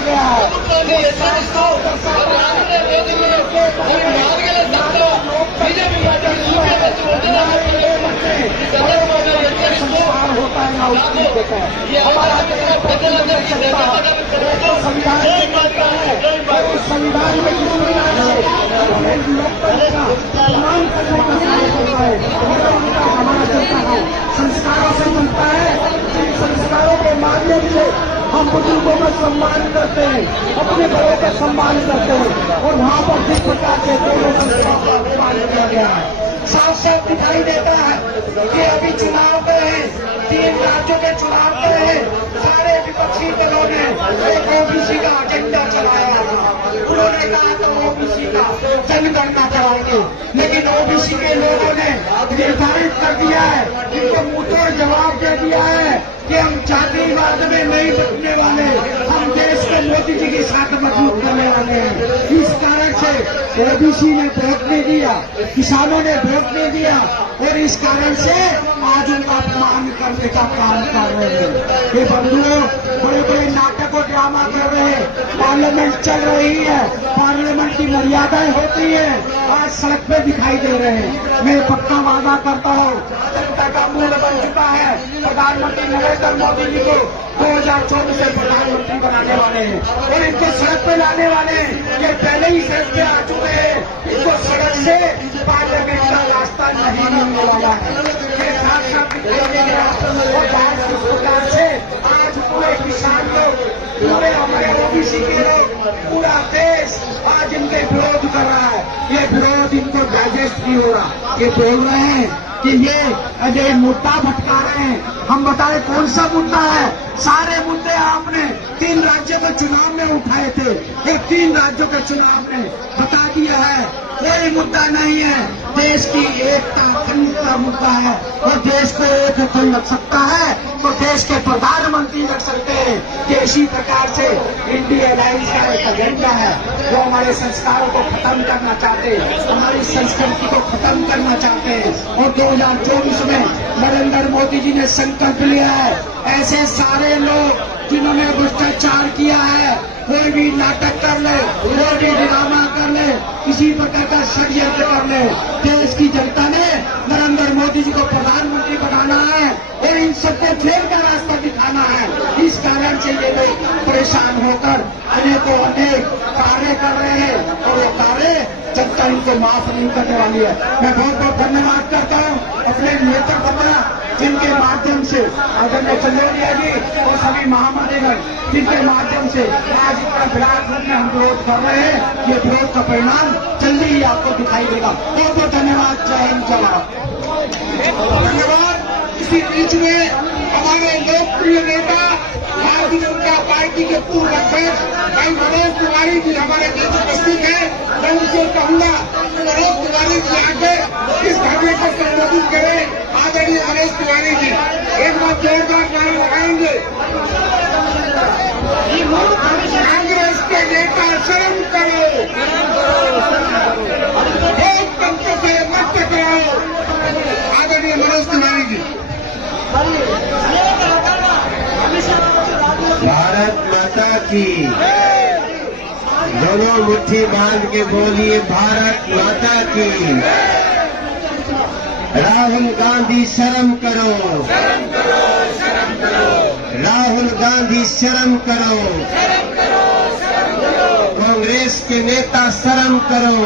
गया है। होता है ना उसकी देते हैं हमारा संविधान उस संविधान में तमाम करने का है। हमारा जनता का संस्कारों से मिलता है। जिन संस्कारों के माध्यम से हम बुजुर्गों का सम्मान करते हैं, अपने बड़ों का सम्मान करते हैं, और वहाँ पर जिस प्रकार के दोनों संस्कारों का सम्मान किया गया है, साफ साफ दिखाई देता है कि अभी चुनाव पे है, 3 राज्यों के चुनाव पे है, सारे विपक्षी दलों ने एक ओबीसी का एजेंडा चलाया था। उन्होंने कहा तो ओबीसी का जनगणना कराएंगे, लेकिन ओबीसी के लोगों ने निर्धारित कर दिया है, इनको मुंहतोड़ जवाब दे दिया है कि हम जातिवाद में नहीं बचने वाले, हम देश को मोदी जी के साथ मजबूत करने वाले हैं। इस कारण से ओबीसी ने वोट नहीं दिया, किसानों ने वोट नहीं दिया, और इस कारण से आज उनका अपमान करने का काम कर रहे हैं। ये बंधुओं बड़े बड़े नाटक और ड्रामा कर रहे हैं। पार्लियामेंट चल रही है, पार्लियामेंट की मर्यादाएं होती है, आज सड़क पे दिखाई दे रहे हैं। मैं पक्का वादा करता हूँ, जनता का मूड बन चुका है। प्रधानमंत्री नरेंद्र मोदी जी को 2024 से प्रधानमंत्री बनाने वाले हैं और इनको सड़क पे लाने वाले हैं। ये पहले ही सड़क पे आ चुके हैं, इनको सड़क से पार्लियामेंट का रास्ता नहीं मिलने वाला है। ये साथ साथ दिखाई दे रहा है। और भारत सरकार से आज पूरे किसान लोग, पूरे हमारे ओबीसी के लोग, पूरा देश आज इनके विरोध कर रहा है। ये विरोध इनको डाइजेस्ट नहीं हो रहा। ये बोल रहे हैं कि ये मुद्दा भटका रहे हैं। हम बताएं कौन सा मुद्दा है? सारे मुद्दे आपने 3 राज्यों के चुनाव में उठाए थे। ये 3 राज्यों के चुनाव में बता दिया है, कोई मुद्दा नहीं है। देश की एकता अखंडता मुद्दा है, और देश को एक कोई रख सकता है तो देश के प्रधानमंत्री रख सकते हैं। कि इसी प्रकार से इंडिया अलायंस का एक एजेंडा है, वो हमारे संस्कारों को खत्म करना चाहते हैं, हमारी संस्कृति को खत्म करना चाहते हैं। और 2024 में नरेंद्र मोदी जी ने संकल्प लिया है, ऐसे सारे लोग जिन्होंने भ्रष्टाचार किया है, कोई भी नाटक कर ले, कोई भी ड्रामा कर ले, किसी प्रकार का षड्यंत्र कर ले, देश की जनता ने नरेंद्र मोदी जी को प्रधानमंत्री बनाना है और इन सबको जेल का रास्ता दिखाना है। इस कारण से ये लोग परेशान होकर अनेकों अनेक कार्य कर रहे हैं, और वो कार्य जनता इनको माफ नहीं करने वाली है। मैं बहुत बहुत धन्यवाद करता हूँ अपने नेतृत्व का, जिनके माध्यम से आदरणीय चंद्रोलिया जी और सभी महामंत्रीगण, जिनके माध्यम से आज इतना विराट रूप में हम विरोध कर रहे हैं। ये विरोध का परिणाम जल्दी ही आपको दिखाई देगा। बहुत बहुत धन्यवाद। जय हिंद, जय भारत। धन्यवाद। इसी बीच में हमारे लोकप्रिय नेता भारतीय जनता पार्टी के पूर्व अध्यक्ष भाई मनोज तिवारी जी हमारे बीच उपस्थित है। मैं उनसे कहूंगा मनोज तिवारी जी आके इस घटना को संबोधित करें। आदरणीय मनोज तिवारी जी एक बार जोरदार नारा लगाएंगे। कांग्रेस के नेता शर्म करो, लोकतंत्र से मत करो। आदरणीय मनोज तिवारी जी। भारत माता की, दोनों मुट्ठी बांध के बोलिए भारत माता की। राहुल गांधी शर्म करो, राहुल गांधी शर्म करो, कांग्रेस के नेता शर्म करो।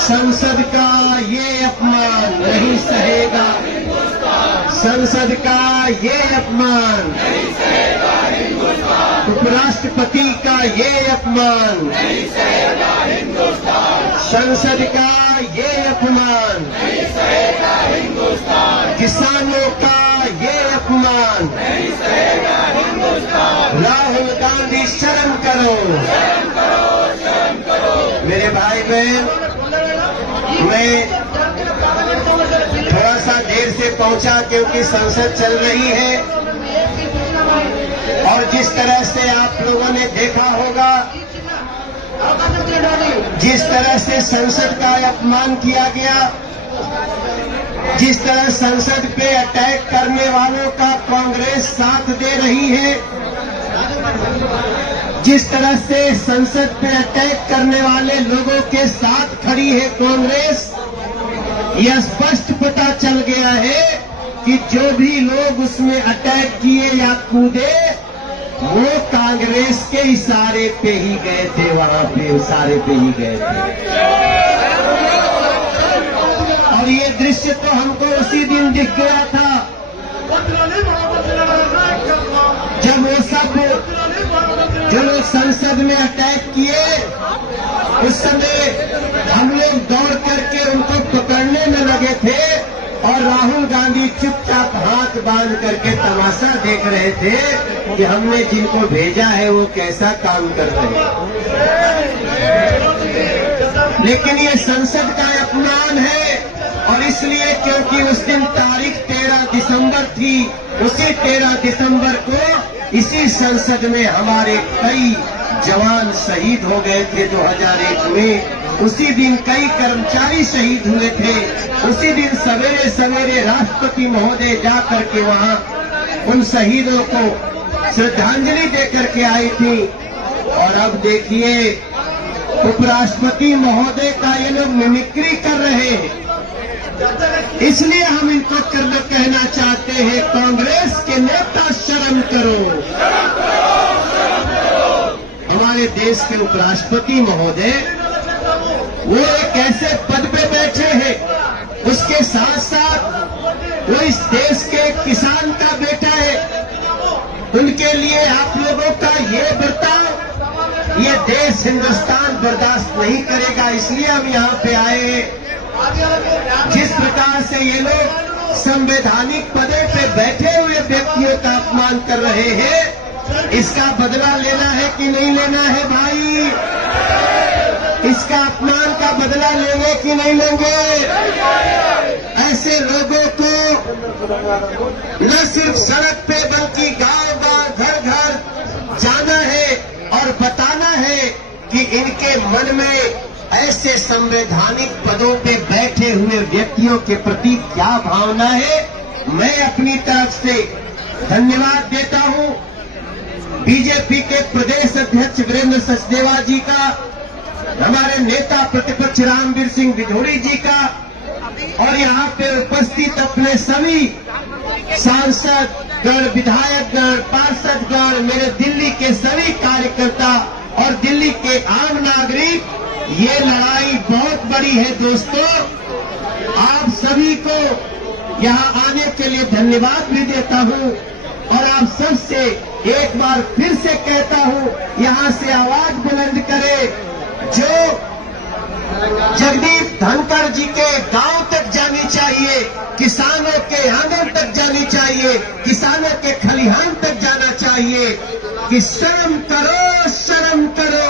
संसद का ये अपमान नहीं सहेगा, संसद का ये अपमान, उपराष्ट्रपति का ये अपमान, संसद का ये अपमान, किसानों का ये अपमान। राहुल गांधी शर्म करो। मेरे भाई बहन, मैं थोड़ा सा देर से पहुंचा क्योंकि संसद चल रही है, और जिस तरह से आप लोगों ने देखा होगा, जिस तरह से संसद का अपमान किया गया, जिस तरह संसद पे अटैक करने वालों का कांग्रेस साथ दे रही है, जिस तरह से संसद पे अटैक करने वाले लोगों के साथ खड़ी है कांग्रेस, यह स्पष्ट पता चल गया है कि जो भी लोग उसमें अटैक किए या कूदे वो कांग्रेस के इशारे पे ही गए थे, वहां पे इशारे पे ही गए थे। और ये दृश्य तो हमको उसी दिन दिख गया था जब वो सब जो लोग संसद में अटैक किए, उस समय हम लोग दौड़ करके उनको पकड़ने में लगे थे और राहुल गांधी चुपचाप हाथ बांध करके तमाशा देख रहे थे कि हमने जिनको भेजा है वो कैसा काम कर रहे हैं। लेकिन ये संसद का अपमान है, और इसलिए क्योंकि उस दिन तारीख 13 दिसंबर थी, उसी 13 दिसंबर को इसी संसद में हमारे कई जवान शहीद हो गए थे 2001 में। उसी दिन कई कर्मचारी शहीद हुए थे। उसी दिन सवेरे सवेरे राष्ट्रपति महोदय जा करके वहां उन शहीदों को श्रद्धांजलि देकर के आई थी। और अब देखिए उपराष्ट्रपति महोदय का ये लोग मिमिक्री कर रहे हैं। इसलिए हम इनको कहना चाहते हैं, कांग्रेस के नेता शर्म करो। हमारे देश के उपराष्ट्रपति महोदय वो एक ऐसे पद पे बैठे हैं, उसके साथ साथ वो इस देश के किसान का बेटा है। उनके लिए आप लोगों का ये बर्ताव ये देश हिंदुस्तान बर्दाश्त नहीं करेगा। इसलिए हम यहाँ पे आए हैं। जिस प्रकार से ये लोग संवैधानिक पदों पे बैठे हुए व्यक्तियों का अपमान कर रहे हैं, इसका बदला लेना है कि नहीं लेना है भाई? इसका अपमान का बदला लेंगे कि नहीं लेंगे? ऐसे लोगों को न सिर्फ सड़क पे बल्कि गांव-गांव, घर-घर जाना है और बताना है कि इनके मन में ऐसे संवैधानिक पदों पे बैठे हुए व्यक्तियों के प्रति क्या भावना है। मैं अपनी तरफ से धन्यवाद देता हूं बीजेपी के प्रदेश अध्यक्ष वीरेंद्र सचदेवा जी का, हमारे नेता प्रतिपक्ष रामवीर सिंह दिधोड़ी जी का, और यहाँ पे उपस्थित अपने सभी सांसद गण, विधायक गण, पार्षद गण, मेरे दिल्ली के सभी कार्यकर्ता और दिल्ली के आम नागरिक। ये लड़ाई बहुत बड़ी है दोस्तों। आप सभी को यहाँ आने के लिए धन्यवाद भी देता हूँ और आप सबसे एक बार फिर से कहता हूँ, यहाँ से आवाज बुलंद करें। जो जगदीप धनखड़ जी के गांव तक जानी चाहिए, किसानों के आंगन तक जानी चाहिए, किसानों के खलिहान तक जाना चाहिए कि शर्म करो, शर्म करो।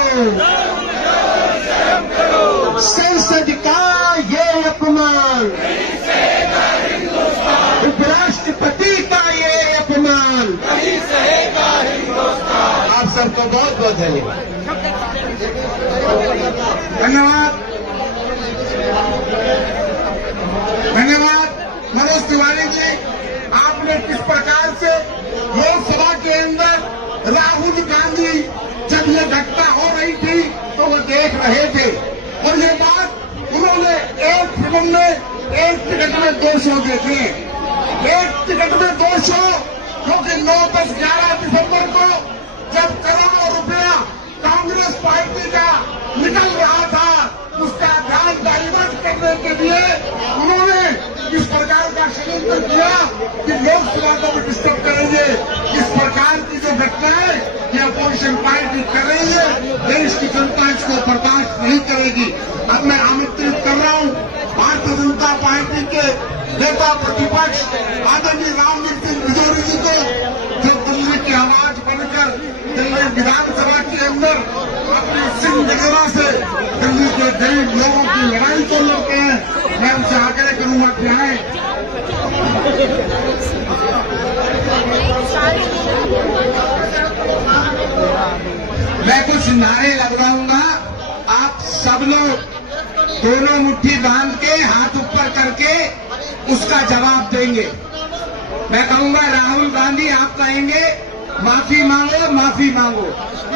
संसद का ये अपमान, उपराष्ट्रपति का ये अपमान, आप सबको बहुत बहुत धन्यवाद। धन्यवाद, धन्यवाद मनोज तिवारी जी। आपने किस प्रकार से लोकसभा के अंदर राहुल गांधी जब ये घटना हो रही थी तो वो देख रहे थे, और ये बात उन्होंने एक फिल्म में एक टिकट में 2 शो देखे। एक टिकट में 2 शो, क्योंकि 9, 10, 11 दिसंबर को जब करोड़ों रुपया कांग्रेस पार्टी का निकल रहा था, उसका ध्यान डाइवर्ट करने के लिए उन्होंने इस प्रकार का षड्यंत्र किया कि लोकसभा को भी डिस्टर्ब करेंगे। इस प्रकार की जो घटनाएं ये अपोजिशन पार्टी कर रही है, देश की जनता इसको बर्दाश्त नहीं करेगी। अब मैं आमंत्रित कर रहा हूं भारतीय जनता पार्टी के नेता प्रतिपक्ष आदरणीय रामवीर सिंह दिधोड़ी जी को, जो दिल्ली की आवाज बनकर दिल्ली विधानसभा के अंदर अपनी सिंह वगैरह से दिल्ली के गरीब लोगों की लड़ाई को लड़ते हैं। मैं उनसे आग्रह करूंगा कि आए। मैं कुछ नारे लगवाऊंगा, आप सब लोग दोनों मुट्ठी बांध के हाथ ऊपर करके उसका जवाब देंगे। मैं कहूंगा राहुल गांधी, आप कहेंगे माफी मांगो, माफी मांगो।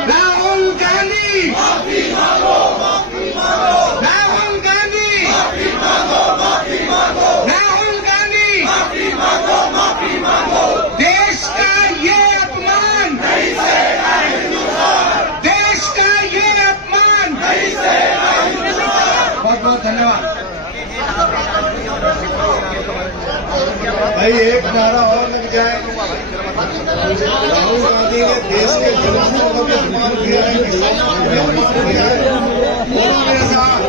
राहुल गांधी माफी मांगो, माफी मांगो। राहुल गांधी माफी मांगो, माफी मांगो। राहुल गांधी माफी मांगो, माफी मांगो। देश का ये अपमान नहीं सहेगा हिंदुस्तान। देश का ये अपमान नहीं सहेगा हिंदुस्तान। बहुत बहुत धन्यवाद। भाई एक नारा और लग जाए। राहुल गांधी ने देश के जनता को भी अपमान किया है, किसानों को भी अपमान किया है। बोलिए साहब,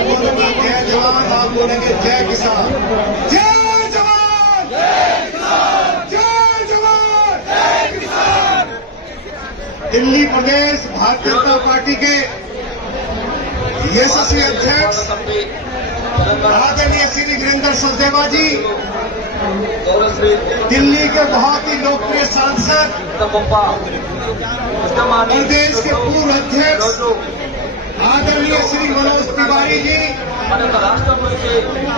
बोलना जय जवान, आप बोलेंगे जय किसान। जय जवान, जय किसान, जय जवान, जय किसान। दिल्ली प्रदेश भारतीय जनता पार्टी के यशस्वी अध्यक्ष आदरणीय श्री वीरेंद्र सचदेवा जी, दिल्ली के बहुत ही लोकप्रिय सांसद, प्रदेश के पूर्व अध्यक्ष आदरणीय श्री मनोज तिवारी जी,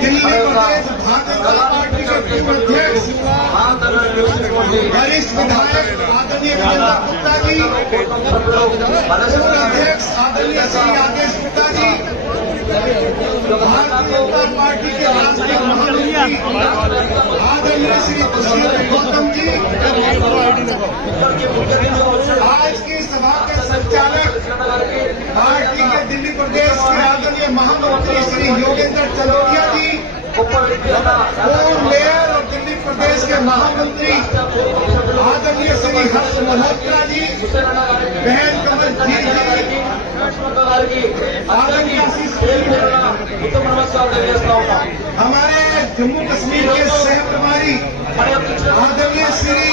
दिल्ली प्रदेश भारतीय जनता पार्टी के पूर्व अध्यक्ष वरिष्ठ विधायक आदरणीय वीरेंद्र गुप्ता जी, पूर्व अध्यक्ष आदरणीय श्री आदेश गुप्ता जी, भारतीय जनता पार्टी के राष्ट्रीय महामंत्री आदरणीय श्री पुरुषोत्तम गौतम जी, आज की सभा के संचालक पार्टी के दिल्ली प्रदेश के आदरणीय महामंत्री श्री योगेंद्र चंदोलिया जी, पूर्व मेयर और दिल्ली प्रदेश के महामंत्री आदरणीय श्री हर्ष मल्होत्रा जी, बहन कमलजीत जी, आदरणीय आशीष, हमारे जम्मू कश्मीर के सह प्रभारी आदरणीय श्री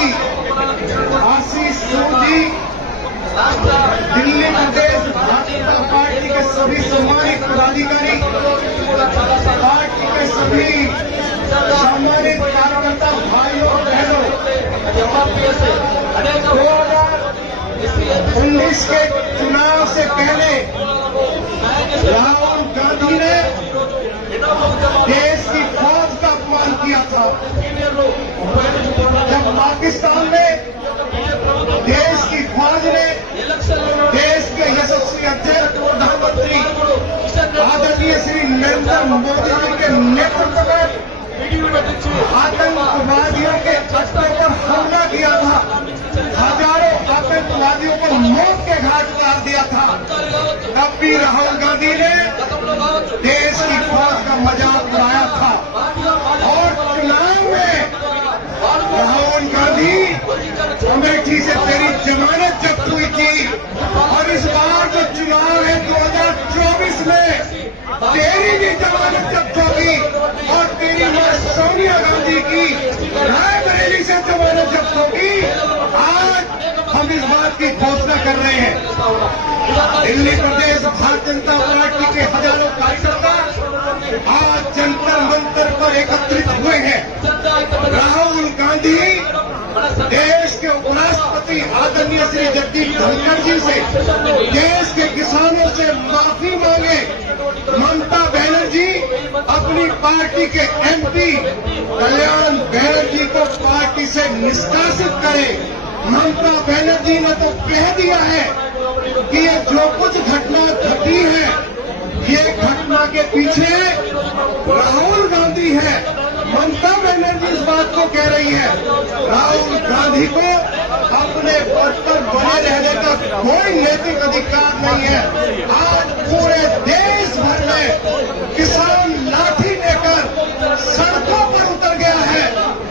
आशीष सूद जी, दिल्ली प्रदेश भारतीय जनता पार्टी के सभी सम्मानित पदाधिकारी, पार्टी के सभी सम्मानित कार्यकर्ता भाइयों और बहनों, 2019 के चुनाव से पहले राहुल गांधी ने देश की फौज का अपमान किया था। जब पाकिस्तान में देश की फौज ने देश के यशस्वी अध्यक्ष प्रधानमंत्री आदरणीय श्री नरेंद्र मोदी जी के नेतृत्व में आतंकवादियों के अड्डों पर हमला किया था, हजारों आतंकवादियों को मौत के घाट उतार दिया था, तब भी राहुल गांधी ने देश की फौज का मजाक उड़ाया था। और चुनाव में राहुल गांधी अमेठी से तेरी जमानत जब्त हुई थी, और इस बार जो चुनाव है 2024 में तेरी भी जमानत जब्त होगी, और तेरी मां सोनिया गांधी की रायबरेली से जमानत जब्त होगी। आज हम इस बात की घोषणा कर रहे हैं। दिल्ली प्रदेश भारतीय जनता पार्टी के हजारों कार्यकर्ता आज जंतर मंतर पर एकत्रित हुए हैं। राहुल गांधी देश के उपराष्ट्रपति आदरणीय श्री जगदीप धनखड़ जी से देश के किसानों से माफी मांगे। ममता बनर्जी अपनी पार्टी के एमपी कल्याण बनर्जी को पार्टी से निष्कासित करे। ममता बनर्जी ने तो कह दिया है कि ये जो कुछ घटना घटी है, ये घटना के पीछे राहुल गांधी है। ममता बनर्जी इस बात को कह रही है। राहुल गांधी को अपने पद पर बने रहने का कोई नैतिक अधिकार नहीं है। आज पूरे देश भर में किसान लाठी लेकर सड़कों पर उतर गया है।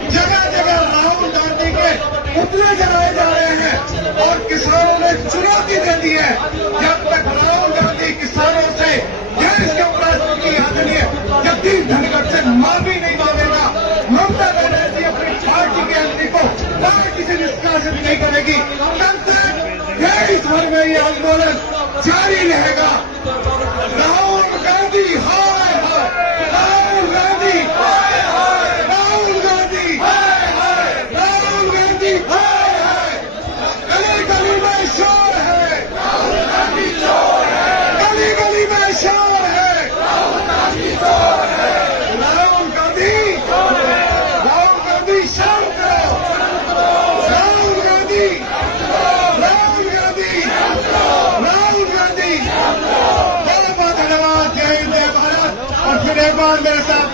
जगह जगह राहुल गांधी के पुतले जलाए जा रहे हैं और किसानों ने चुनौती दे दी है, जब तक राहुल गांधी किसानों से देश के उपराष्ट्रपति आदरणीय जगदीप धनखड़ से माफी नहीं मांगेगा, ममता बनर्जी अपनी पार्टी के एमपी को पार्टी से निष्कासित नहीं करेगी, तब तक देश भर में ये आंदोलन जारी रहेगा। राहुल गांधी हाय हाय, राहुल गांधी हाय हाय, राहुल गांधी हाय हाय, राहुल गांधी हाय हाय। गली गली में शोर है, राहुल गांधी चोर है, गली गली में शोर है, राहुल गांधी चोर है। राहुल गांधी, राहुल गांधी शांत करो, राहुल गांधी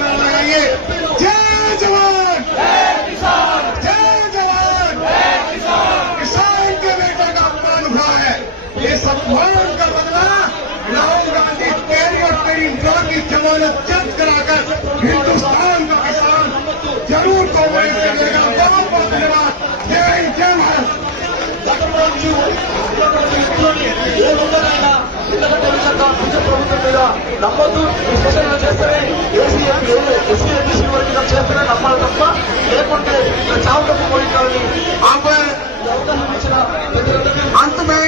नारा लगाइए, जय जवान, जय जवान। किसान के बेटे का अपमान हुआ है, ये सम्मान का बदला राहुल गांधी तेरी और तेरी मां की जमानत जब्त कराकर हिंदुस्तान का किसान जरूर कांग्रेस से लेगा। बहुत बहुत धन्यवाद। जय हिंद, जय भारत। ఏ రోజైనా ఇంతకంటే విషయంగా బీజేపీ ప్రభుత్వం మీద నమ్మొద్దు. విశ్లేషణ చేస్తేనే ఎస్సీ వర్గీకరణ చేస్తేనే నమ్మాలి తప్ప లేకుంటే చావు తప్పు పోయించాలని अब अंत में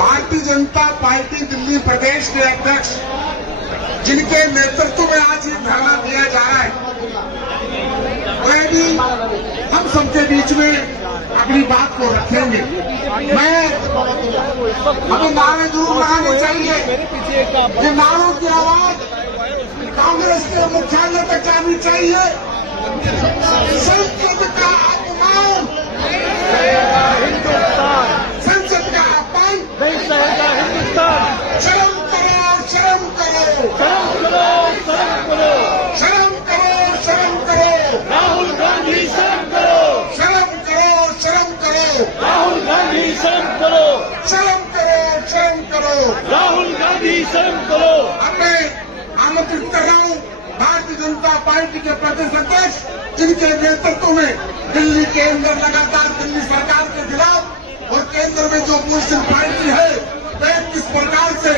भारतीय जनता पार्टी दिल्ली प्रदेश के अध्यक्ष जिनके नेतृत्व में आज ये धरना दिया जा रहा है, वे भी हम सबके बीच में अपनी बात को रखेंगे। मैं हमें नारे जरूर लगाने चाहिए। ये नारों की आवाज कांग्रेस के मुख्यालय तक जानी चाहिए। संसद का अपमान, संसद का अपमान, शर्म करो, शर्म करो, शर्म करो, शर्म करो, राहुल गांधी शर्म करो, शर्म करो, शर्म करो, राहुल गांधी शर्म करो, शर्म करो, शर्म करो। राहुल गांधी शर्म करो। अब मैं आमंत्रित कर रहा हूँ भारतीय जनता पार्टी के प्रदेश अध्यक्ष जिनके नेतृत्व में दिल्ली के अंदर लगातार दिल्ली सरकार के खिलाफ और केंद्र में जो अपोजिशन पार्टी है वे किस प्रकार से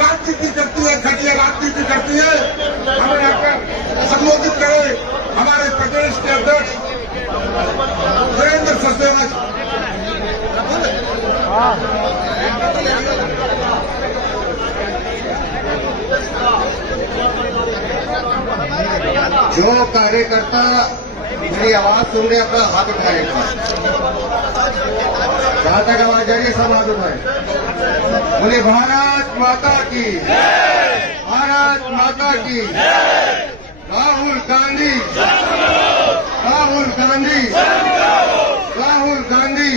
राजनीति करती है, घटिया राजनीति करती है, हमें आकर संबोधित करे हमारे प्रदेश के अध्यक्ष वीरेंद्र सचदेवा जी। जो कार्यकर्ता मेरी आवाज सुन रहे अपना हाथ उठाएगा। जहां तक आवाज जा रही है सब हाथ उठाए। बोले भारत माता की, भारत माता की। राहुल गांधी, राहुल गांधी, राहुल गांधी।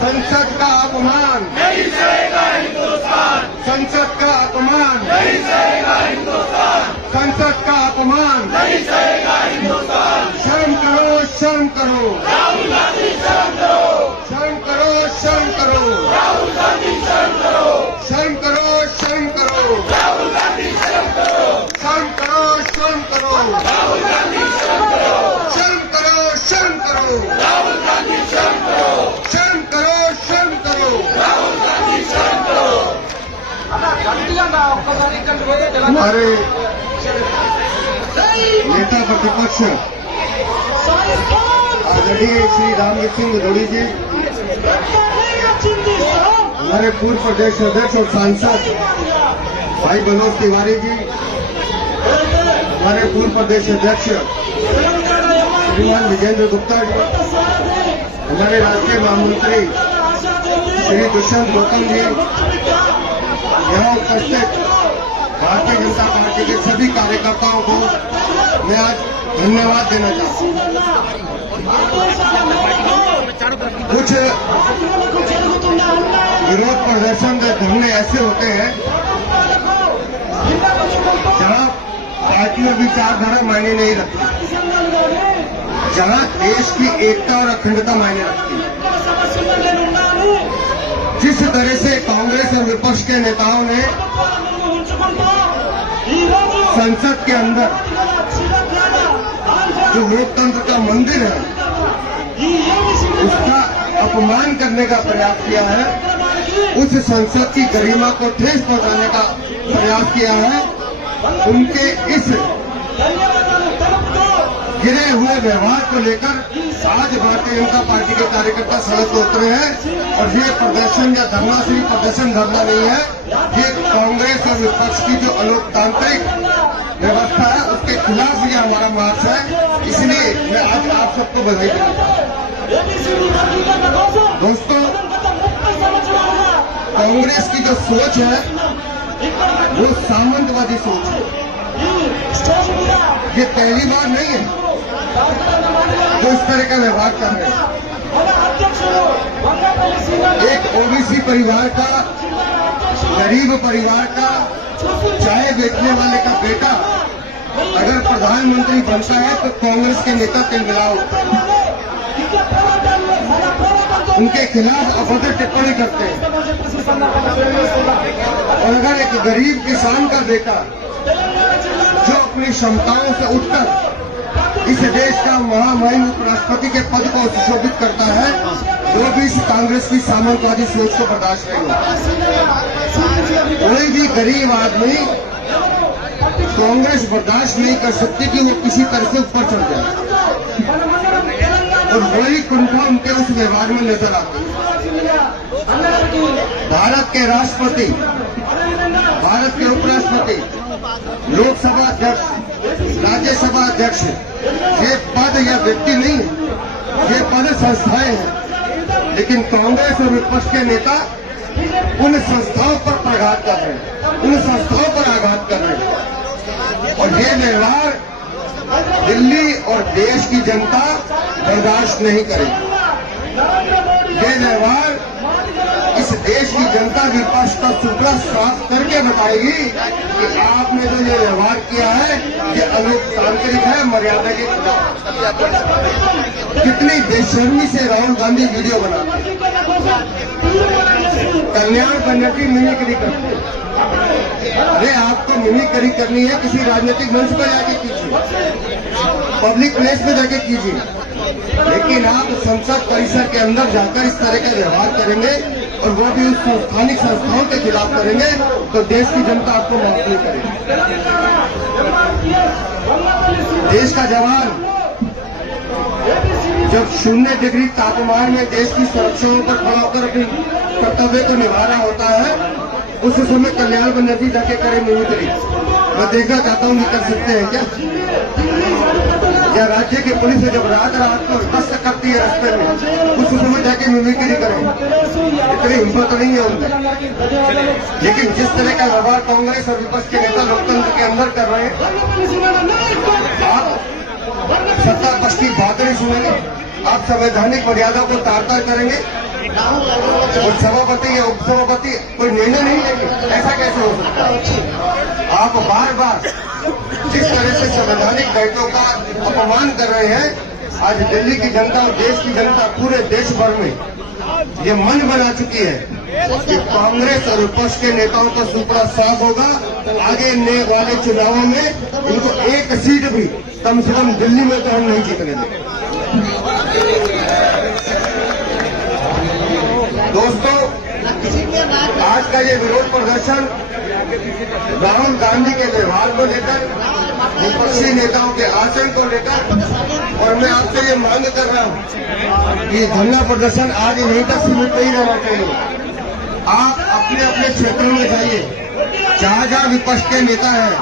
संसद का अपमान नहीं सहेगा हिंदुस्तान, संसद का अपमान नहीं सहेगा हिंदुस्तान, संसद का अपमान नहीं सहेगा हिंदुस्तान। शर्म करो, शर्म करो, राहुल गांधी शर्म करो, शर्म करो, शर्म करो, राहुल गांधी शर्म करो, शर्म करो, शर्म करो, राहुल गांधी शर्म करो, शर्म करो, शर्म करो, राहुल गांधी शर्म करो, शर्म करो, शर्म करो, राहुल गांधी शर्म करो, शर्म करो, शर्म करो, राहुल गांधी शर्म करो। हमारे नेता प्रतिपक्ष आदरणीय श्री रामवीर सिंह रोड़ी जी, हमारे पूर्व प्रदेश अध्यक्ष और सांसद भाई मनोज तिवारी जी, हमारे पूर्व प्रदेश अध्यक्ष श्रीमान विजेंद्र गुप्ता जी, हमारे राष्ट्रीय महामंत्री श्री दुष्यंत गौतम जी, यहाँ उपस्थित भारतीय जनता पार्टी के सभी कार्यकर्ताओं को मैं आज धन्यवाद देना चाहता हूँ। कुछ विरोध प्रदर्शन के धरने ऐसे होते हैं जहाँ पार्टी और विचारधारा मायने नहीं रखती, जहाँ देश की एकता और अखंडता मायने रखती है। जिस तरह से कांग्रेस और विपक्ष के नेताओं ने संसद के अंदर जो लोकतंत्र का मंदिर है उसका अपमान करने का प्रयास किया है, उस संसद की गरिमा को ठेस पहुंचाने का प्रयास किया है, उनके इस गिरे हुए व्यवहार को लेकर आज भारतीय जनता पार्टी के कार्यकर्ता सड़क पर उतरे हैं। और ये प्रदर्शन या धरना सिर्फ प्रदर्शन धरना नहीं है, ये कांग्रेस और विपक्ष की जो अलोकतांत्रिक व्यवस्था है उसके खिलाफ भी हमारा मार्च है। इसलिए मैं आज आप सबको बधाई देना चाहता हूं। दोस्तों, कांग्रेस की जो सोच है वो सामंतवादी सोच है। ये पहली बार नहीं है जो इस तरह का व्यवहार कर रहे हैं। एक ओबीसी परिवार का, गरीब परिवार का, चाय बेचने वाले का बेटा अगर प्रधानमंत्री बनता है तो कांग्रेस के नेता तिलमिलाओ उनके खिलाफ अभद्र टिप्पणी करते हैं। और अगर एक गरीब किसान का बेटा जो अपनी क्षमताओं से उठकर इस देश का महामहिम उपराष्ट्रपति के पद को सुशोभित करता है, वो भी इस कांग्रेस की सामंतवादी सोच को बर्दाश्त नहीं होता। कोई भी गरीब आदमी कांग्रेस बर्दाश्त नहीं कर सकती कि वो किसी तरह से ऊपर चढ़ जाए, और वही कुंठा उनके उस व्यवहार में नजर आती है। भारत के राष्ट्रपति, भारत के उपराष्ट्रपति, लोकसभा अध्यक्ष, राज्यसभा अध्यक्ष, ये पद या व्यक्ति नहीं है, ये पद संस्थाएं हैं। लेकिन कांग्रेस और विपक्ष के नेता उन संस्थाओं पर प्रघात कर रहे हैं, उन संस्थाओं पर आघात कर रहे हैं, और ये व्यवहार दिल्ली और देश की जनता बर्दाश्त नहीं करेगी। ये व्यवहार इस देश की जनता विपक्ष का सुपड़ा साफ करके बताएगी कि आपने जो ये व्यवहार किया है ये अलोकतांत्रिक है, मर्यादा के खिलाफ। कितनी बेशर्मी से राहुल गांधी वीडियो बनाते हैं, कल्याण बनर्जी मिमिक्री करते हैं। अरे आपको मिमिक्री करनी है किसी राजनीतिक मंच पर जाके कीजिए, पब्लिक प्लेस पे जाके कीजिए, लेकिन आप संसद परिसर के अंदर जाकर इस तरह का व्यवहार करेंगे और वो भी उस संस्थानिक संस्थाओं के खिलाफ करेंगे तो देश की जनता आपको माफ नहीं करेगी। देश का जवान जब 0 डिग्री तापमान में देश की सुरक्षाओं पर खड़ा होकर अपने कर्तव्य को निभा रहा होता है, उस समय कल्याण बनर्जी जाके करे मिमिक्री। मैं देखना चाहता हूँ कर सकते हैं क्या? या राज्य की पुलिस जब रात रात को गश्त करती है रास्ते में, उस समय जाके मिमिक्री करें? इतनी हिम्मत नहीं है उनमें। लेकिन जिस तरह का व्यवहार कांग्रेस और विपक्ष के नेता लोकतंत्र के अंदर कर रहे हैं, आप सत्ता पक्ष की बात नहीं सुनेंगे, आप संवैधानिक मर्यादा को तार तार करेंगे, और सभापति या उपसभापति कोई निर्णय नहीं लेंगे। ऐसा कैसे हो सकता है? आप बार बार जिस तरह से संवैधानिक दायित्वों का अपमान कर रहे हैं, आज दिल्ली की जनता और देश की जनता पूरे देश भर में ये मन बना चुकी है कि कांग्रेस और विपक्ष के नेताओं का सुपड़ा साफ होगा। आगे आने वाले चुनावों में इनको एक सीट भी कम से कम दिल्ली में तो हम नहीं जीतने देंगे। दोस्तों, आज का ये विरोध प्रदर्शन राहुल गांधी के व्यवहार को लेकर, विपक्षी नेताओं के आचरण को लेकर, और मैं आपसे ये मांग कर रहा हूँ कि धरना प्रदर्शन आज यहीं तक सीमित नहीं रहना चाहिए। आप अपने अपने क्षेत्रों में जाइए, जहाँ जहाँ विपक्ष के नेता हैं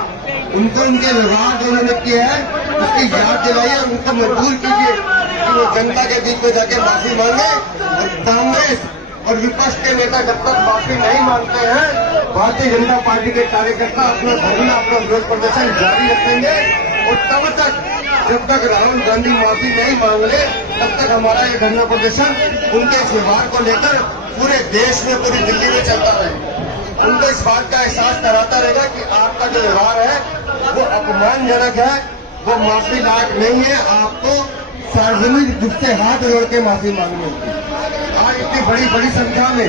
उनको उनके व्यवहार जो उन्होंने किया है उसकी याद दिलाइए और उनको मजबूर कीजिए कि वो जनता के बीच में जाके माफी मांगे। और कांग्रेस और विपक्ष के नेता जब तक माफी नहीं मांगते हैं, भारतीय जनता पार्टी के कार्यकर्ता अपना धरना, अपना विरोध प्रदर्शन जारी रखेंगे। और तब तक जब तक राहुल गांधी माफी नहीं मांग ले, तब तक हमारा ये धरना प्रदर्शन उनके इस व्यवहार को लेकर पूरे देश में, पूरी दिल्ली में चलता रहेगा। उनको इस बात का एहसास कराता रहेगा कि आपका जो व्यवहार है वो अपमानजनक है, वो माफी लायक नहीं है। आपको सार्वजनिक रूप से हाथ जोड़ के माफी मांगनी होगी। आज इतनी बड़ी संख्या में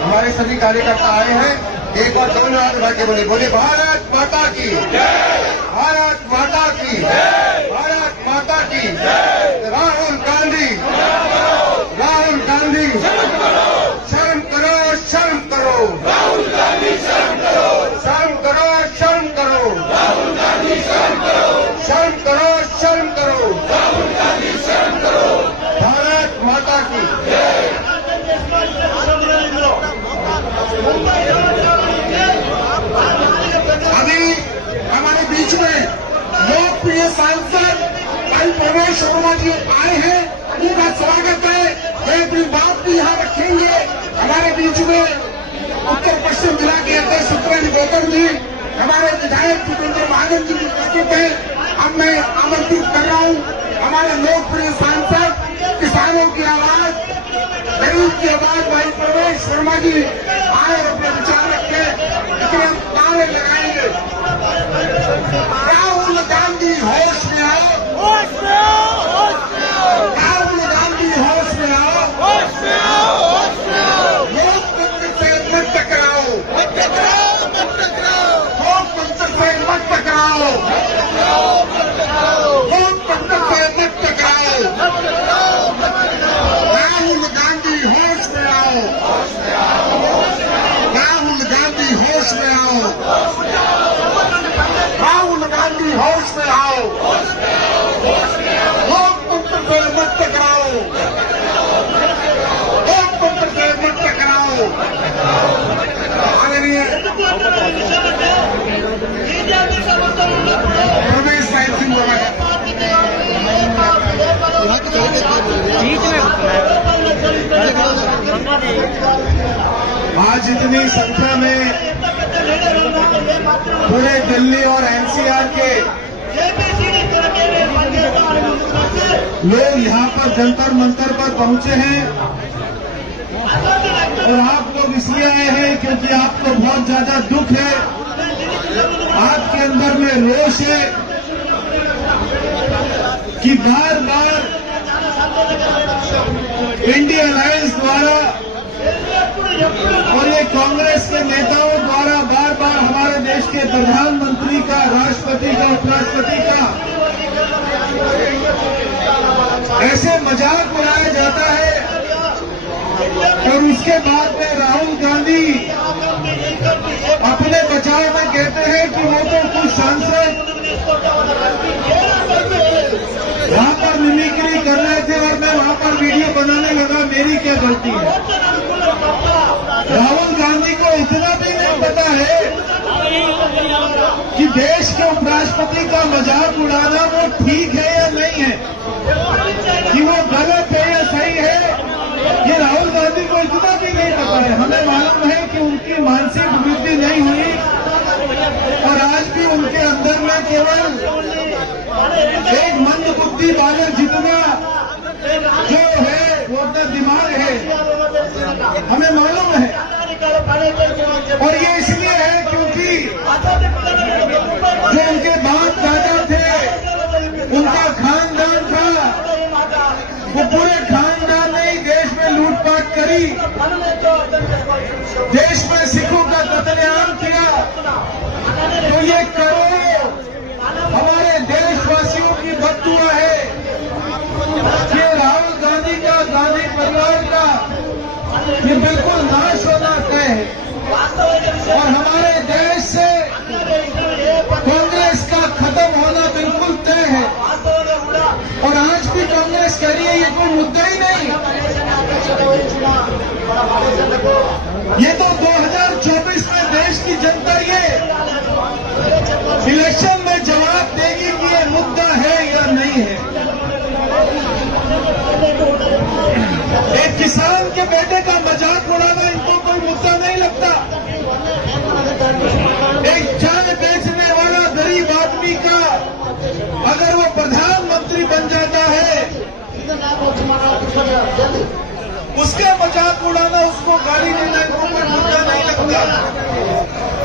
हमारे सभी कार्यकर्ता आए हैं। एक बार दोनों हाथ उठा के बोले भारत माता की, भारत माता की, भारत माता की। राहुल गांधी, राहुल गांधी, शर्म करो, शर्म करो, राहुल गांधी, शर्म करो, शर्म करो, शर्म करो, राहुल गांधी, शर्म करो, शर्म करो, शर्म करो, राहुल गांधी, शर्म करो। भारत माता की। अभी हमारे बीच में लोकप्रिय सांसद भाई प्रवेश शर्मा जी आए हैं, उनका स्वागत है। एक भी बात भी यहाँ रखेंगे। हमारे बीच में उत्तर पश्चिम जिला के अध्यक्ष सत्येंद्र गौतम जी, हमारे विधायक जितेंद्र महाजन जी उपस्थित हैं। अब मैं आमंत्रित कर रहा हूँ हमारे लोकप्रिय सांसद, किसानों की आवाज, गरीब की आवाज भाई प्रवेश शर्मा जी आए अपने विचार रखे, लेकिन हम नारे लगाएंगे। राहुल गांधी होश में आओ, होश में आओ, होश में आओ, राहुल गांधी होश में आओ, होश में आओ, होश में आओ, लोकतंत्र से मत टकराओ, मत टकराओ, मत टकराओ, लोकतंत्र से मत टकराओ, लोकतंत्र से मत टकराओ, राहुल गांधी होश में आओ, राहुल गांधी होश में आओ, राहुल गांधी होश में आओ, लोकतंत्र से मत टकराओ, लोकतंत्र से मत टकराओ। आदरणीय प्रवेश सिंह आज इतनी संख्या में पूरे दिल्ली और एनसीआर के लोग यहाँ पर जंतर मंतर पर पहुंचे हैं और आप लोग इसलिए आए हैं क्योंकि आपको बहुत ज्यादा दुख है, आपके अंदर में रोष है कि बार बार इंडिया अलायंस द्वारा और ये कांग्रेस के नेताओं द्वारा बार बार हमारे देश के प्रधानमंत्री का, राष्ट्रपति का, उपराष्ट्रपति का ऐसे मजाक उड़ाया जाता है और उसके बाद में राहुल गांधी अपने बचाव में कहते हैं कि वो तो कुछ सांसद वहां पर मिमिक्री कर रहे थे और मैं वहां पर वीडियो बनाने लगा, मेरी क्या गलती है। राहुल गांधी को इतना भी नहीं पता है कि देश के उपराष्ट्रपति का मजाक उड़ाना वो ठीक है या नहीं है, कि वो गलत है या सही है, ये राहुल गांधी को इतना भी नहीं पता है। हमें मालूम है कि उनकी मानसिक वृद्धि नहीं हुई और आज भी उनके अंदर में केवल एक मंद बुद्धि बालक जितना जो है वो अपना दिमाग है, हमें मालूम है। और ये इसलिए है क्योंकि जो उनके बाप दादा थे, उनका खानदान था, वो पूरे खानदान ने ही देश में लूटपाट करी, देश में सिखों का कत्लेआम किया। तो ये करोड़ों हमारे देशवासियों की बददुआ है कि राहुल गांधी का, गांधी परिवार का ये बिल्कुल नाश होना तय है और हमारे देश से कांग्रेस का खत्म होना बिल्कुल तय है। और आज भी कांग्रेस कह रही है ये कोई मुद्दा ही नहीं, ये तो 2024 में देश की जनता ये इलेक्शन में जवाब देगी कि ये मुद्दा है या नहीं है। एक किसान के बेटे का मजाक उड़ाना इनको कोई मुद्दा नहीं लगता, एक चाय बेचने वाला गरीब आदमी का अगर वो प्रधानमंत्री बन जाता है उसका मजाक उड़ाना, उसको गाली देना इनको कोई मुद्दा नहीं लगता,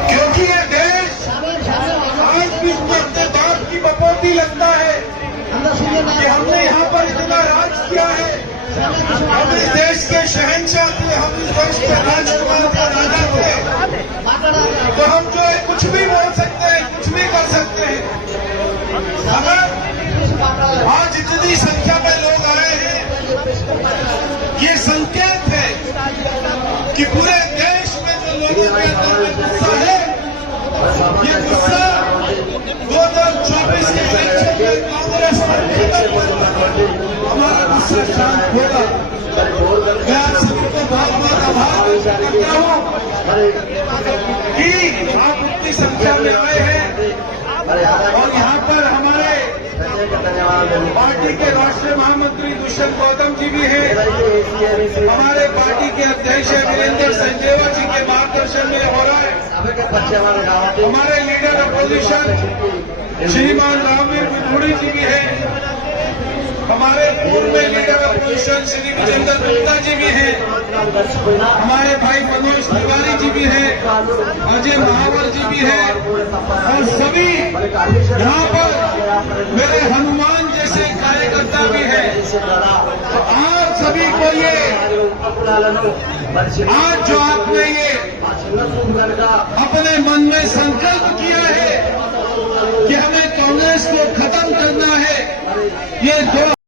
क्योंकि ये देश आज भी अपने बाप की बपोती लगता है कि हमने यहाँ पर इतना राज किया है, हम इस देश के शहंशाह थे, हम इस देश के राजकुमार थे, राजा थे, तो हम जो है कुछ भी बोल सकते हैं, कुछ भी कर सकते हैं। अगर आज इतनी संख्या में लोग आए हैं, ये संकेत है कि पूरे देश में जो लोगों के अंदर में गुस्सा है, ये गुस्सा 2024 के इलेक्शन में कांग्रेस हमारा गुस्सा शांत होगा। मैं आप सभी को बहुत बहुत आभार व्यक्त करता हूँ कि आप उतनी संख्या में आए हैं और यहाँ पर हमारे पार्टी के राष्ट्रीय महामंत्री दुष्यंत गौतम जी भी हैं, हमारे पार्टी के अध्यक्ष वीरेंद्र संजेवा जी के मार्गदर्शन में हो रहा है, हमारे लीडर अपोजिशन श्रीमान रामवीर विधुड़ी जी भी हैं, हमारे पूर्व में लीडर अपोजिशन श्री विजेंद्र गुप्ता जी भी हैं, हमारे भाई मनोज तिवारी जी भी हैं, अजय महावर जी भी हैं, और सभी यहाँ पर मेरे हनुमान जैसे कार्यकर्ता भी हैं। तो आप सभी को ये आज जो आपने ये अपने मन में संकल्प किया है कि हमें कांग्रेस को खत्म करना है, ये 2